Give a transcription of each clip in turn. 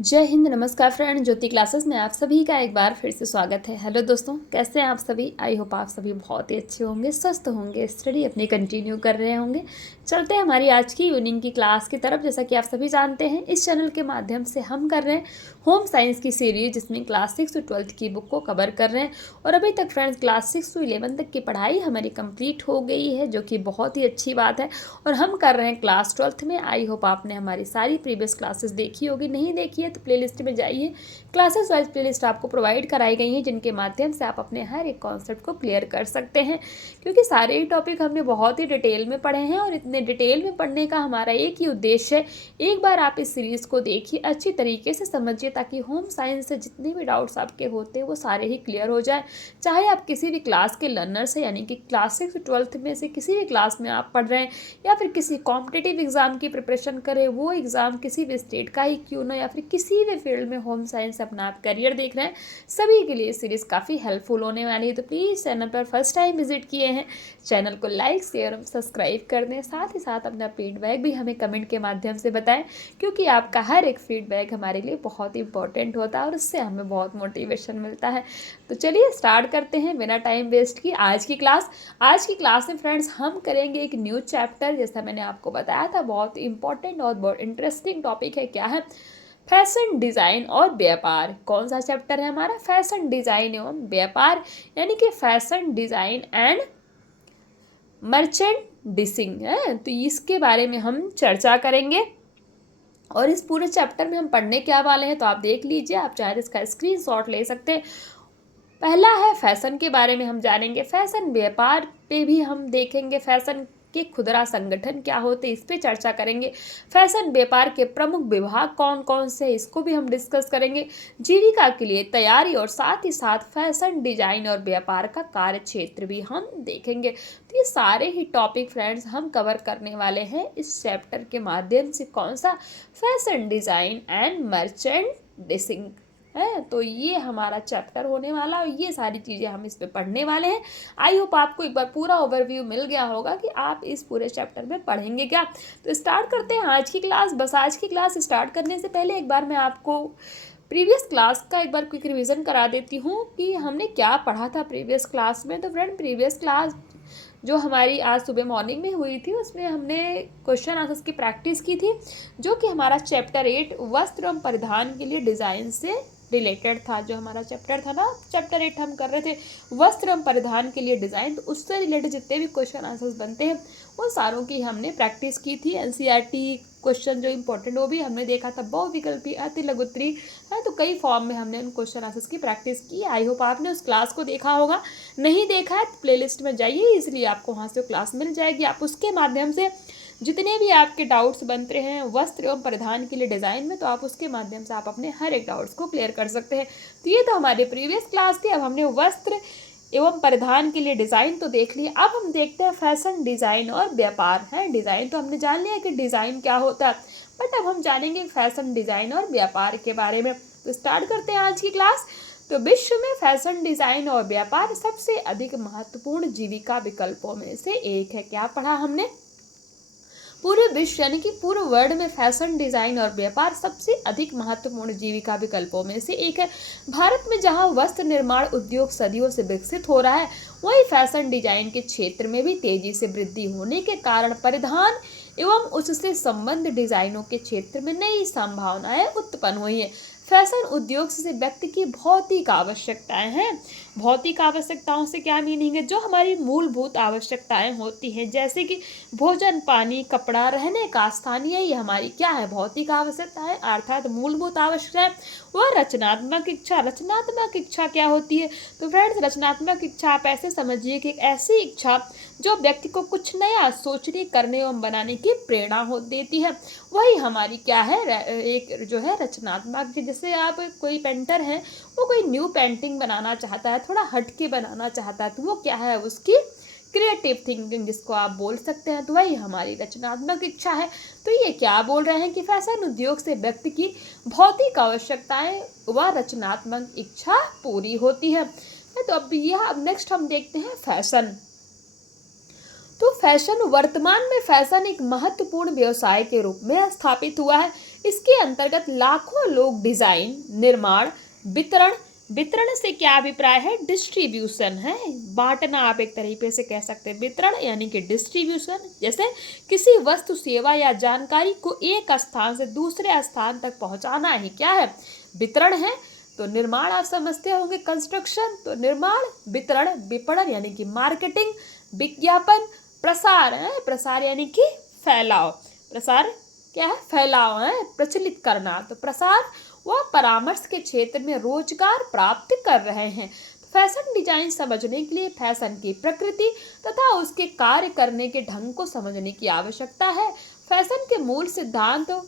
जय हिंद, नमस्कार फ्रेंड। ज्योति क्लासेस में आप सभी का एक बार फिर से स्वागत है। हेलो दोस्तों, कैसे हैं आप सभी? आई होप आप सभी बहुत ही अच्छे होंगे, स्वस्थ होंगे, स्टडी अपनी कंटिन्यू कर रहे होंगे। चलते हैं हमारी आज की इवनिंग की क्लास की तरफ। जैसा कि आप सभी जानते हैं, इस चैनल के माध्यम से हम कर रहे हैं होम साइंस की सीरीज, जिसमें क्लास 6 to 12 की बुक को कवर कर रहे हैं। और अभी तक फ्रेंड्स क्लास 6 to 11 तक की पढ़ाई हमारी कंप्लीट हो गई है, जो कि बहुत ही अच्छी बात है। और हम कर रहे हैं क्लास 12th में। आई होप आपने हमारी सारी प्रीवियस क्लासेस देखी होगी। नहीं देखी है तो प्लेलिस्ट में जाइए, क्लासेस वाइज प्लेलिस्ट आपको प्रोवाइड कराई गई हैं, जिनके माध्यम से आप अपने हर एक कॉन्सेप्ट को क्लियर कर सकते हैं। क्योंकि सारे ही टॉपिक हमने बहुत ही डिटेल में पढ़े हैं, और इतने डिटेल में पढ़ने का हमारा एक ही उद्देश्य है, एक बार आप इस सीरीज़ को देखिए, अच्छी तरीके से समझिए, ताकि होम साइंस से जितने भी डाउट्स आपके होते हैं वो सारे ही क्लियर हो जाए। चाहे आप किसी भी क्लास के लर्नर से, यानी कि क्लास 6 to 12 में से किसी भी क्लास में आप पढ़ रहे हैं, या फिर किसी कॉम्पिटिटिव एग्जाम की प्रिपरेशन करें, वो एग्जाम किसी भी स्टेट का ही क्यों ना, या फिर किसी भी फील्ड में होम साइंस अपना आप करियर देख रहे हैं, सभी के लिए सीरीज काफ़ी हेल्पफुल होने वाली है। तो प्लीज़ चैनल पर फर्स्ट टाइम विजिट किए हैं, चैनल को लाइक शेयर और सब्सक्राइब कर दें। साथ ही साथ अपना फीडबैक भी हमें कमेंट के माध्यम से बताएं, क्योंकि आपका हर एक फीडबैक हमारे लिए बहुत इंपॉर्टेंट होता है, और उससे हमें बहुत मोटिवेशन मिलता है। तो चलिए स्टार्ट करते हैं बिना टाइम वेस्ट की आज की क्लास। आज की क्लास में फ्रेंड्स हम करेंगे एक न्यू चैप्टर। जैसा मैंने आपको बताया था, बहुत इंपॉर्टेंट और बहुत इंटरेस्टिंग टॉपिक है। क्या है? फैशन डिज़ाइन और व्यापार। कौन सा चैप्टर है हमारा? फैशन डिज़ाइन एवं व्यापार, यानी कि फैशन डिज़ाइन एंड मर्चेंडिसिंग है। तो इसके बारे में हम चर्चा करेंगे, और इस पूरे चैप्टर में हम पढ़ने क्या वाले हैं तो आप देख लीजिए। आप चाहे इसका स्क्रीनशॉट ले सकते हैं। पहला है फैशन के बारे में हम जानेंगे, फैशन व्यापार पे भी हम देखेंगे, फैशन के खुदरा संगठन क्या होते हैं इस पे चर्चा करेंगे, फैशन व्यापार के प्रमुख विभाग कौन कौन से हैं इसको भी हम डिस्कस करेंगे, जीविका के लिए तैयारी, और साथ ही साथ फैशन डिजाइन और व्यापार का कार्य क्षेत्र भी हम देखेंगे। तो ये सारे ही टॉपिक फ्रेंड्स हम कवर करने वाले हैं इस चैप्टर के माध्यम से। कौन सा? फैशन डिजाइन एंड मर्चेंडिसिंग है। तो ये हमारा चैप्टर होने वाला, और ये सारी चीज़ें हम इस पे पढ़ने वाले हैं। आई होप आपको एक बार पूरा ओवरव्यू मिल गया होगा कि आप इस पूरे चैप्टर में पढ़ेंगे क्या। तो स्टार्ट करते हैं आज की क्लास। बस आज की क्लास स्टार्ट करने से पहले एक बार मैं आपको प्रीवियस क्लास का एक बार क्विक रिवीजन करा देती हूँ कि हमने क्या पढ़ा था प्रीवियस क्लास में। तो फ्रेंड, प्रीवियस क्लास जो हमारी आज सुबह मॉर्निंग में हुई थी, उसमें हमने क्वेश्चन आंसर्स की प्रैक्टिस की थी, जो कि हमारा चैप्टर 8 वस्त्र एवं परिधान के लिए डिज़ाइन से रिलेटेड था। जो हमारा चैप्टर था ना, चैप्टर 8 हम कर रहे थे वस्त्र एवं परिधान के लिए डिज़ाइन, तो उससे रिलेटेड जितने भी क्वेश्चन आंसर्स बनते हैं उन सारों की हमने प्रैक्टिस की थी। एनसीईआरटी क्वेश्चन जो इंपॉर्टेंट वो भी हमने देखा था, बहुविकल्पी, अति लघुत्तरी है, तो कई फॉर्म में हमने उन क्वेश्चन आंसर्स की प्रैक्टिस की। आई होप आपने उस क्लास को देखा होगा। नहीं देखा है तो प्लेलिस्ट में जाइए, इसलिए आपको वहाँ से क्लास मिल जाएगी। आप उसके माध्यम से जितने भी आपके डाउट्स बनते हैं वस्त्र एवं परिधान के लिए डिज़ाइन में, तो आप उसके माध्यम से आप अपने हर एक डाउट्स को क्लियर कर सकते हैं। तो ये तो हमारी प्रीवियस क्लास थी। अब हमने वस्त्र एवं परिधान के लिए डिज़ाइन तो देख लिया। अब हम देखते हैं फैशन डिज़ाइन और व्यापार है। डिज़ाइन तो हमने जान लिया कि डिज़ाइन क्या होता है, बट अब हम जानेंगे फैशन डिज़ाइन और व्यापार के बारे में। तो स्टार्ट करते हैं आज की क्लास। तो विश्व में फैशन डिज़ाइन और व्यापार सबसे अधिक महत्वपूर्ण जीविका विकल्पों में से एक है। क्या पढ़ा हमने? पूरे विश्व यानी कि पूरे वर्ल्ड में फैशन डिजाइन और व्यापार सबसे अधिक महत्वपूर्ण जीविका विकल्पों में से एक है। भारत में जहां वस्त्र निर्माण उद्योग सदियों से विकसित हो रहा है, वहीं फैशन डिजाइन के क्षेत्र में भी तेजी से वृद्धि होने के कारण परिधान एवं उससे संबंध डिजाइनों के क्षेत्र में नई संभावनाएं उत्पन्न हुई हैं। फैशन उद्योग से व्यक्ति की भौतिक आवश्यकताएं हैं। भौतिक आवश्यकताओं से क्या मीनिंग है? जो हमारी मूलभूत आवश्यकताएं होती हैं, जैसे कि भोजन, पानी, कपड़ा, रहने का स्थान, यही हमारी क्या है? भौतिक आवश्यकताएं, अर्थात मूलभूत आवश्यकताएं। वह रचनात्मक इच्छा। रचनात्मक इच्छा क्या होती है? तो फ्रेंड्स, रचनात्मक इच्छा आप ऐसे समझिए कि एक ऐसी इच्छा जो व्यक्ति को कुछ नया सोचने, करने एवं बनाने की प्रेरणा देती है, वही हमारी क्या है? एक जो है रचनात्मक। जैसे आप कोई पेंटर है, वो कोई न्यू पेंटिंग बनाना चाहता है, थोड़ा हटके बनाना चाहता है, तो वो क्या है? उसकी क्रिएटिव थिंकिंग जिसको आप बोल सकते हैं, तो वही हमारी रचनात्मक इच्छा है। तो ये क्या बोल रहे हैं कि फैशन उद्योग से व्यक्ति की भौतिक आवश्यकताएं व रचनात्मक इच्छा पूरी होती है। तो अब नेक्स्ट हम देखते हैं फैशन। तो फैशन, वर्तमान में फैशन एक महत्वपूर्ण व्यवसाय के रूप में स्थापित हुआ है। इसके अंतर्गत लाखों लोग डिजाइन, निर्माण, वितरण, वितरण से क्या अभिप्राय है, डिस्ट्रीब्यूशन है, बांटना आप एक तरीके से कह सकते हैं। वितरण यानी कि डिस्ट्रीब्यूशन, जैसे किसी वस्तु, सेवा या जानकारी को एक स्थान से दूसरे स्थान तक पहुंचाना ही क्या है, वितरण है। तो निर्माण आप समझते होंगे, कंस्ट्रक्शन, तो निर्माण, वितरण, विपणन यानी कि मार्केटिंग, विज्ञापन, प्रसार है, प्रसार यानी कि फैलाव, प्रसार क्या है, फैलाव है, प्रचलित करना। तो प्रसार व परामर्श के क्षेत्र में रोजगार प्राप्त कर रहे हैं। फैशन डिजाइन समझने के लिए फैशन की प्रकृति तथा उसके कार्य करने के ढंग को समझने की आवश्यकता है। फैशन के मूल सिद्धांत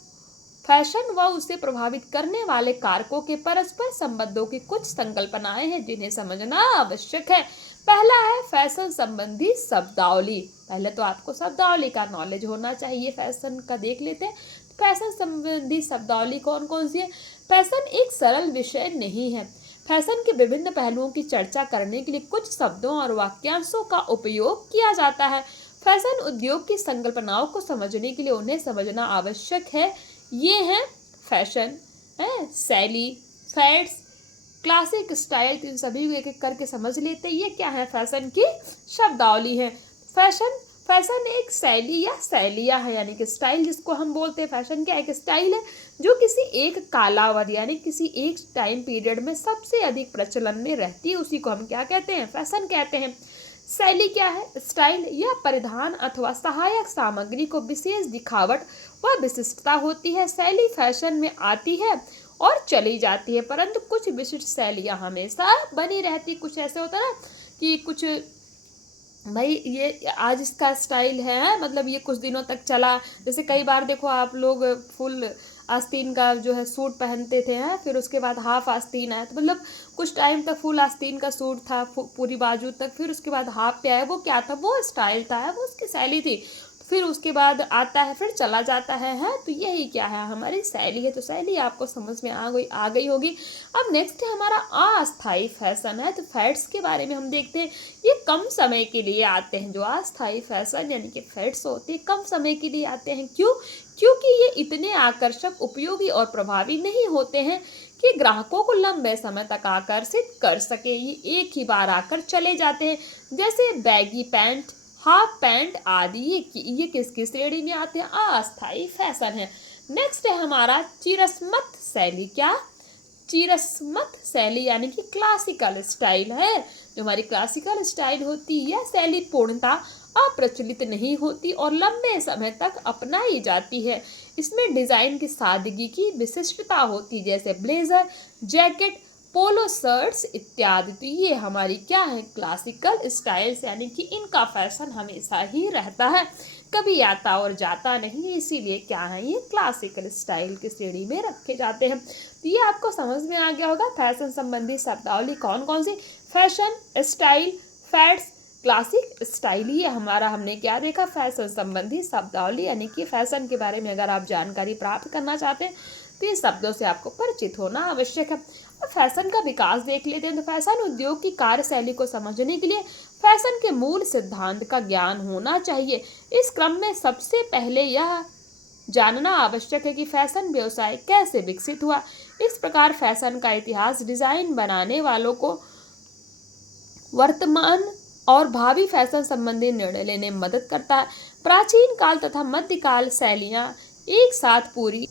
फैशन व उसे प्रभावित करने वाले कारकों के परस्पर संबंधों की कुछ संकल्पनाएं हैं जिन्हें समझना आवश्यक है। पहला है फैशन संबंधी शब्दावली। पहले तो आपको शब्दावली का नॉलेज होना चाहिए, फैशन का देख लेते हैं। फैशन संबंधी शब्दावली कौन कौन सी है। फैशन एक सरल विषय नहीं है। फैशन के विभिन्न पहलुओं की चर्चा करने के लिए कुछ शब्दों और वाक्यांशों का उपयोग किया जाता है। फैशन उद्योग की संकल्पनाओं को समझने के लिए उन्हें समझना आवश्यक है। ये हैं फैशन है, शैली, फैड्स, क्लासिक स्टाइल। इन सभी को एक एक करके समझ लेते हैं। ये क्या है, फैशन की शब्दावली है। फैशन फैशन एक शैली या शैलियाँ है, यानी कि स्टाइल जिसको हम बोलते हैं। फैशन क्या एक स्टाइल है जो किसी एक कालावधि यानी किसी एक टाइम पीरियड में सबसे अधिक प्रचलन में रहती है, उसी को हम क्या कहते हैं, फैशन कहते हैं। शैली क्या है, स्टाइल या परिधान अथवा सहायक सामग्री को विशेष दिखावट व विशिष्टता होती है। शैली फैशन में आती है और चली जाती है, परंतु कुछ विशिष्ट शैलियाँ हमेशा बनी रहती। कुछ ऐसे होता है ना कि कुछ भाई ये आज इसका स्टाइल है, मतलब ये कुछ दिनों तक चला। जैसे कई बार देखो आप लोग फुल आस्तीन का जो है सूट पहनते थे हैं, फिर उसके बाद हाफ आस्तीन आया, तो मतलब कुछ टाइम तक फुल आस्तीन का सूट था पूरी बाजू तक, फिर उसके बाद हाफ पे आया। वो क्या था, वो स्टाइल था, वो उसकी शैली थी। फिर उसके बाद आता है, फिर चला जाता है तो यही क्या है, हमारी शैली है। तो शैली आपको समझ में आ गई होगी। अब नेक्स्ट है हमारा अस्थायी फैशन है। तो फैड्स के बारे में हम देखते हैं। ये कम समय के लिए आते हैं। जो अस्थायी फैशन यानी कि फैड्स होते हैं, कम समय के लिए आते हैं। क्यों? क्योंकि ये इतने आकर्षक, उपयोगी और प्रभावी नहीं होते हैं कि ग्राहकों को लंबे समय तक आकर्षित कर सके। ये एक ही बार आकर चले जाते हैं। जैसे बैगी पैंट, हाफ पैंट आदि, ये किसकी श्रेणी में आते हैं, अस्थायी फैशन है। नेक्स्ट है हमारा चिरस्मत शैली। क्या? चिरस्मत शैली यानी कि क्लासिकल स्टाइल है। जो हमारी क्लासिकल स्टाइल होती है, यह शैली पूर्णतः अप्रचलित नहीं होती और लंबे समय तक अपनाई जाती है। इसमें डिजाइन की सादगी की विशिष्टता होती, जैसे ब्लेजर, जैकेट, पोलो शर्ट्स इत्यादि। तो ये हमारी क्या है, क्लासिकल स्टाइल्स, यानी कि इनका फैशन हमेशा ही रहता है, कभी आता और जाता नहीं। इसीलिए क्या है, ये क्लासिकल स्टाइल की श्रेणी में रखे जाते हैं। तो ये आपको समझ में आ गया होगा फैशन संबंधी शब्दावली कौन कौन सी। Fashion, style, fads, classic style. ये हमारा हमने क्या देखा, फैशन संबंधी शब्दावली, यानी कि फैशन के बारे में अगर आप जानकारी प्राप्त करना चाहते हैं तो इन शब्दों से आपको परिचित होना आवश्यक है। अब फैशन का विकास देख लेते हैं। तो फैशन उद्योग की कार्यशैली को समझने के लिए फैशन के मूल सिद्धांत का ज्ञान होना चाहिए। इस क्रम में सबसे पहले यह जानना आवश्यक है कि फैशन व्यवसाय कैसे विकसित हुआ। इस प्रकार फैशन का इतिहास डिजाइन बनाने वालों को वर्तमान और भावी फैशन संबंधी निर्णय लेने में मदद करता है। प्राचीन काल तथा मध्यकाल शैलियाँ एक साथ पूरी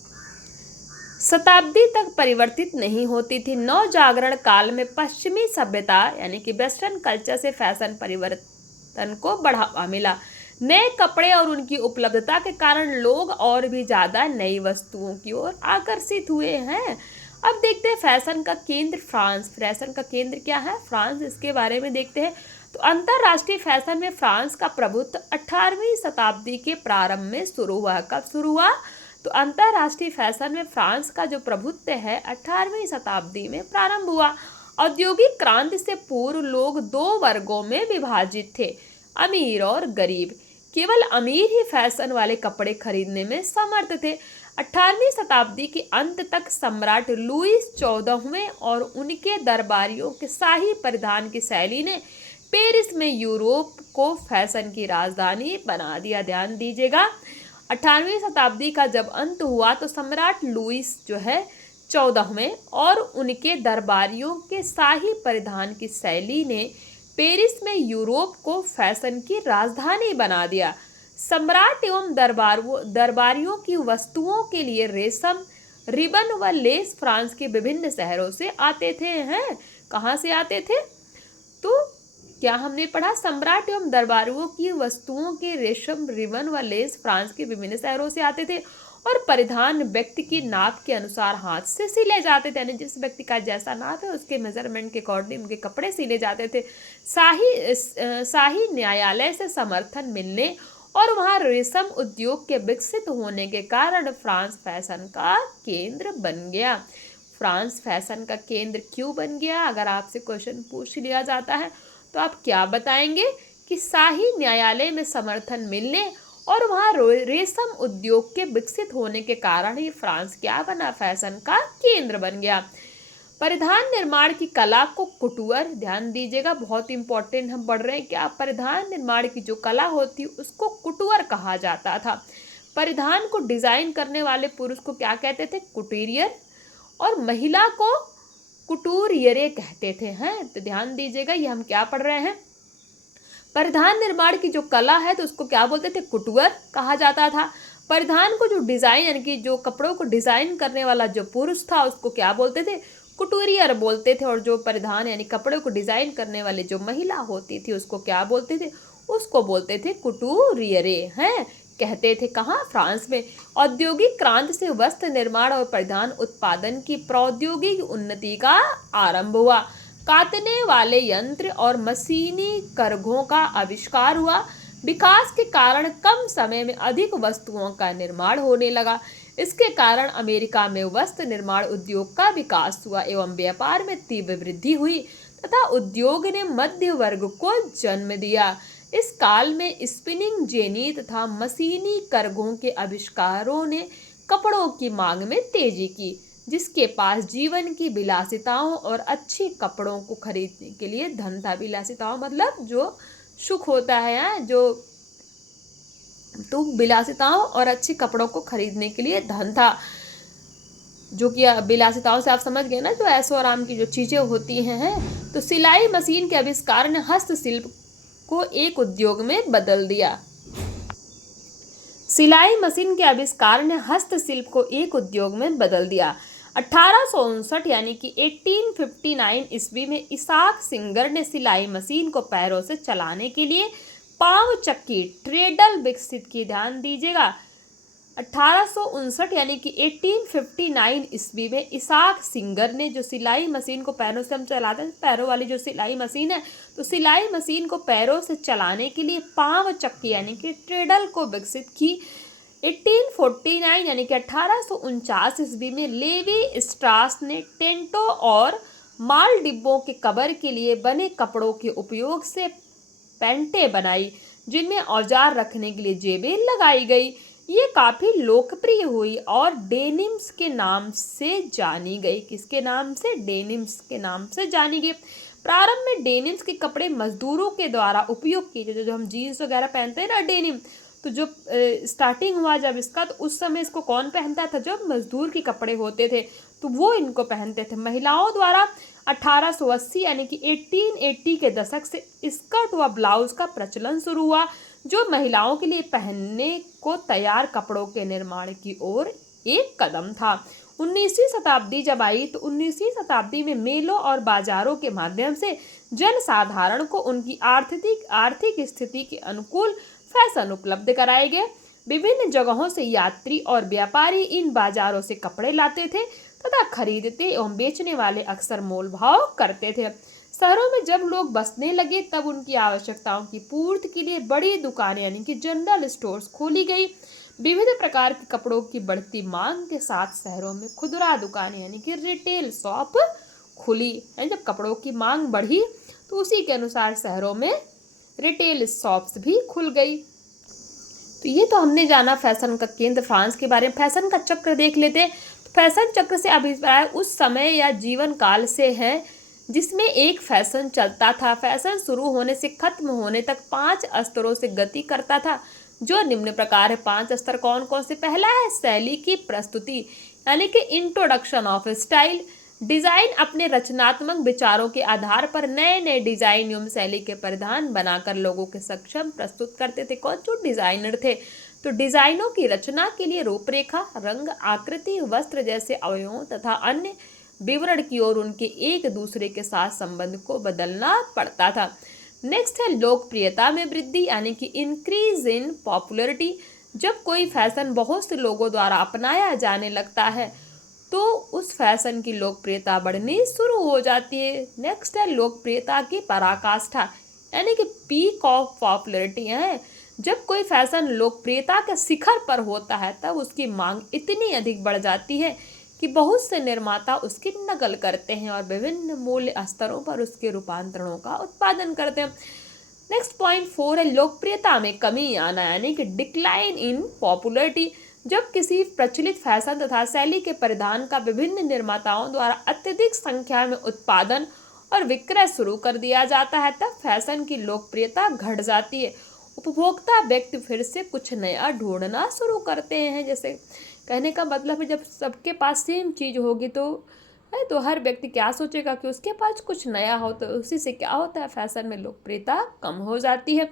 शताब्दी तक परिवर्तित नहीं होती थी। नव जागरण काल में पश्चिमी सभ्यता यानी कि वेस्टर्न कल्चर से फैशन परिवर्तन को बढ़ावा मिला। नए कपड़े और उनकी उपलब्धता के कारण लोग और भी ज़्यादा नई वस्तुओं की ओर आकर्षित हुए हैं। अब देखते हैं फैशन का केंद्र फ्रांस। फैशन का केंद्र क्या है, फ्रांस। इसके बारे में देखते हैं। तो अंतर्राष्ट्रीय फैशन में फ्रांस का प्रभुत्व 18वीं शताब्दी के प्रारंभ में शुरू हुआ। कब शुरू हुआ? तो अंतर्राष्ट्रीय फैशन में फ्रांस का जो प्रभुत्व है 18वीं शताब्दी में प्रारंभ हुआ। औद्योगिक क्रांति से पूर्व लोग दो वर्गों में विभाजित थे, अमीर और गरीब। केवल अमीर ही फैशन वाले कपड़े खरीदने में समर्थ थे। 18वीं शताब्दी के अंत तक सम्राट लुईस 14वें और उनके दरबारियों के शाही परिधान की शैली ने पेरिस में यूरोप को फैशन की राजधानी बना दिया। ध्यान दीजिएगा, 18वीं शताब्दी का जब अंत हुआ तो सम्राट लुईस जो है 14वें और उनके दरबारियों के शाही परिधान की शैली ने पेरिस में यूरोप को फैशन की राजधानी बना दिया। सम्राट एवं दरबारियों की वस्तुओं के लिए रेशम, रिबन व लेस फ्रांस के विभिन्न शहरों से आते थे। हैं कहाँ से आते थे? तो क्या हमने पढ़ा? सम्राट एवं दरबारियों की वस्तुओं के रेशम, रिबन व लेस फ्रांस के विभिन्न शहरों से आते थे और परिधान व्यक्ति की नाप के अनुसार हाथ से सिले जाते थे। यानी जिस व्यक्ति का जैसा नाप है उसके मेजरमेंट के अकॉर्डिंग उनके कपड़े सिले जाते थे। शाही न्यायालय से समर्थन मिलने और वहाँ रेशम उद्योग के विकसित होने के कारण फ्रांस फैशन का केंद्र बन गया। फ्रांस फैशन का केंद्र क्यों बन गया? अगर आपसे क्वेश्चन पूछ लिया जाता है तो आप क्या बताएंगे? कि शाही न्यायालय में समर्थन मिलने और वहाँ रेशम उद्योग के विकसित होने के कारण ही फ्रांस क्या बना? फैशन का केंद्र बन गया। परिधान निर्माण की कला को कुटूर, ध्यान दीजिएगा बहुत इंपॉर्टेंट हम पढ़ रहे हैं क्या? परिधान निर्माण की जो कला होती उसको कुटूर कहा जाता था। परिधान को डिजाइन करने वाले पुरुष को क्या कहते थे? कुटीरियर, और महिला को कुटूरियरे कहते थे। हैं तो ध्यान दीजिएगा ये हम क्या पढ़ रहे हैं? परिधान निर्माण की जो कला है तो उसको क्या बोलते थे? कुटूर कहा जाता था। परिधान को जो डिजाइन यानी कि जो कपड़ों को डिजाइन करने वाला जो पुरुष था उसको क्या बोलते थे? कुटूरियर बोलते थे। और जो परिधान यानी कपड़ों को डिजाइन करने वाले जो महिला होती थी उसको क्या बोलते थे? उसको बोलते थे कुटूरियरे। हैं कहते थे। कहाँ? फ्रांस में। औद्योगिक क्रांति से वस्त्र निर्माण और परिधान उत्पादन की प्रौद्योगिक उन्नति का आरंभ हुआ। काटने वाले यंत्र और मशीनी करघों का आविष्कार हुआ। विकास के कारण कम समय में अधिक वस्तुओं का निर्माण होने लगा। इसके कारण अमेरिका में वस्त्र निर्माण उद्योग का विकास हुआ एवं व्यापार में तीव्र वृद्धि हुई तथा उद्योग ने मध्य वर्ग को जन्म दिया। इस काल में स्पिनिंग जेनी तथा मशीनी करघों के आविष्कारों ने कपड़ों की मांग में तेजी की। जिसके पास जीवन की विलासिताओं और अच्छे कपड़ों को खरीदने के लिए धन था। विलासिताओं मतलब जो सुख होता है, जो तो विलासिताओं और अच्छे कपड़ों को खरीदने के लिए धन था। जो कि विलासिताओं से आप समझ गए ना, जो ऐशो आराम की जो चीजें होती हैं। तो सिलाई मशीन के आविष्कार ने हस्तशिल्प को एक उद्योग में बदल दिया। सिलाई मशीन के आविष्कार ने हस्तशिल्प को एक उद्योग में बदल दिया। 1859 यानी कि 1859 ईस्वी में इसाक सिंगर ने सिलाई मशीन को पैरों से चलाने के लिए पांव चक्की ट्रेडल विकसित की। ध्यान दीजिएगा 1859 यानी कि 1859 ईस्वी में इसाक सिंगर ने जो सिलाई मशीन को पैरों से हम चलाते हैं, पैरों वाली जो सिलाई मशीन है, तो सिलाई मशीन को पैरों से चलाने के लिए पांव चक्की यानी कि ट्रेडल को विकसित की। 1849 यानी कि 1849 ईस्वी में लेवी स्ट्रास ने टेंटों और माल डिब्बों के कवर के लिए बने कपड़ों के उपयोग से पैंटें बनाई जिनमें औजार रखने के लिए जेबें लगाई गई। ये काफ़ी लोकप्रिय हुई और डेनिम्स के नाम से जानी गई। किसके नाम से? डेनिम्स के नाम से जानी गई। प्रारंभ में डेनिम्स के कपड़े मजदूरों के द्वारा उपयोग किए जो हम जीन्स वगैरह पहनते हैं ना डेनिम, तो जो स्टार्टिंग हुआ जब इसका तो उस समय इसको कौन पहनता था? जब मजदूर के कपड़े होते थे तो वो इनको पहनते थे। महिलाओं द्वारा 1880 यानी कि 1880 के दशक से स्कर्ट व ब्लाउज का प्रचलन शुरू हुआ जो महिलाओं के लिए पहनने को तैयार कपड़ों के निर्माण की ओर एक कदम था। 19वीं शताब्दी जब आई तो 19वीं शताब्दी में मेलों और बाजारों के माध्यम से जनसाधारण को उनकी आर्थिक स्थिति के अनुकूल फैशन उपलब्ध कराए गए। विभिन्न जगहों से यात्री और व्यापारी इन बाजारों से कपड़े लाते थे तथा खरीदते एवं बेचने वाले अक्सर मोल भाव करते थे। शहरों में जब लोग बसने लगे तब उनकी आवश्यकताओं की पूर्ति के लिए बड़ी दुकानें यानी कि जनरल स्टोर्स खोली गई। विविध प्रकार के कपड़ों की बढ़ती मांग के साथ शहरों में खुदरा दुकानें यानी कि रिटेल शॉप खुली। जब कपड़ों की मांग बढ़ी तो उसी के अनुसार शहरों में रिटेल शॉप्स भी खुल गई। तो ये तो हमने जाना फैशन का केंद्र फ्रांस के बारे में। फैशन का चक्र देख लेते हैं। तो फैशन चक्र से अभिप्राय उस समय या जीवन काल से है जिसमें एक फैशन चलता था। फैशन शुरू होने से खत्म होने तक 5 स्तरों से गति करता था। जो निम्न प्रकार है। 5 स्तर कौन कौन से? पहला है शैली की प्रस्तुति, यानी कि इंट्रोडक्शन ऑफ स्टाइल। डिजाइन अपने रचनात्मक विचारों के आधार पर नए नए डिजाइन एवं शैली के परिधान बनाकर लोगों के सक्षम प्रस्तुत करते थे। कौन? जो डिजाइनर थे। तो डिजाइनों की रचना के लिए रूपरेखा, रंग, आकृति, वस्त्र जैसे अवयवों तथा अन्य विवरण की ओर उनके एक दूसरे के साथ संबंध को बदलना पड़ता था। नेक्स्ट है लोकप्रियता में वृद्धि, यानी कि इंक्रीज इन पॉपुलरिटी। जब कोई फैशन बहुत से लोगों द्वारा अपनाया जाने लगता है तो उस फैशन की लोकप्रियता बढ़नी शुरू हो जाती है। नेक्स्ट है लोकप्रियता की पराकाष्ठा, यानी कि पीक ऑफ पॉपुलरिटी है। जब कोई फैशन लोकप्रियता के शिखर पर होता है तब उसकी मांग इतनी अधिक बढ़ जाती है कि बहुत से निर्माता उसकी नकल करते हैं और विभिन्न मूल्य स्तरों पर उसके रूपांतरणों का उत्पादन करते हैं। नेक्स्ट पॉइंट 4 है लोकप्रियता में कमी आना, यानी कि डिक्लाइन इन पॉपुलरिटी। जब किसी प्रचलित फैशन तथा शैली के परिधान का विभिन्न निर्माताओं द्वारा अत्यधिक संख्या में उत्पादन और विक्रय शुरू कर दिया जाता है तब फैशन की लोकप्रियता घट जाती है। उपभोक्ता व्यक्ति फिर से कुछ नया ढूंढना शुरू करते हैं। जैसे कहने का मतलब है जब सबके पास सेम चीज़ होगी तो हर व्यक्ति क्या सोचेगा कि उसके पास कुछ नया हो, तो उसी से क्या होता है, फैशन में लोकप्रियता कम हो जाती है।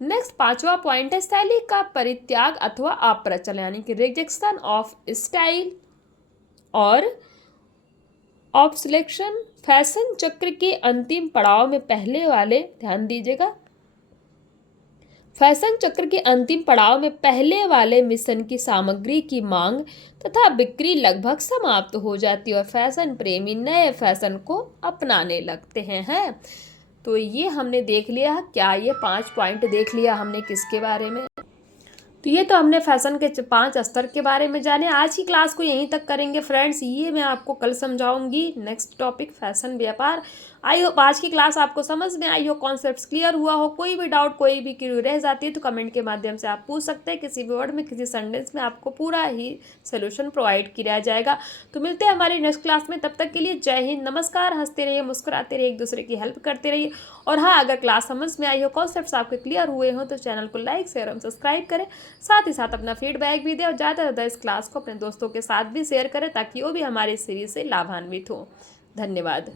नेक्स्ट 5वां पॉइंट है शैली का परित्याग अथवा अप्रचलन, यानी कि रिजेक्शन ऑफ स्टाइल और ऑब्सोलेशन। फैशन चक्र के अंतिम पड़ाव में पहले वाले, ध्यान दीजिएगा, फैशन चक्र के अंतिम पड़ाव में पहले वाले मिशन की सामग्री की मांग तथा बिक्री लगभग समाप्त हो जाती है और फैशन प्रेमी नए फैशन को अपनाने लगते हैं। तो ये हमने देख लिया क्या, ये 5 पॉइंट देख लिया हमने किसके बारे में। तो ये तो हमने फैशन के 5 स्तर के बारे में जाने। आज की क्लास को यहीं तक करेंगे फ्रेंड्स, ये मैं आपको कल समझाऊंगी। नेक्स्ट टॉपिक फैशन व्यापार। आई होप आज की क्लास आपको समझ में आई हो, कॉन्सेप्ट्स क्लियर हुआ हो। कोई भी डाउट, कोई भी क्वेरी रह जाती है तो कमेंट के माध्यम से आप पूछ सकते हैं। किसी भी वर्ड में, किसी सेंटेंस में आपको पूरा ही सोल्यूशन प्रोवाइड किया जाएगा। तो मिलते हैं हमारी नेक्स्ट क्लास में, तब तक के लिए जय हिंद, नमस्कार। हंसते रहिए, मुस्कुराते रहिए, एक दूसरे की हेल्प करते रहिए। और हाँ, अगर क्लास समझ में आई हो, कॉन्सेप्ट्स आपके क्लियर हुए हो तो चैनल को लाइक, शेयर और सब्सक्राइब करें। साथ ही साथ अपना फीडबैक भी दें और ज़्यादा से ज़्यादा इस क्लास को अपने दोस्तों के साथ भी शेयर करें ताकि वो भी हमारी सीरीज से लाभान्वित हो। धन्यवाद।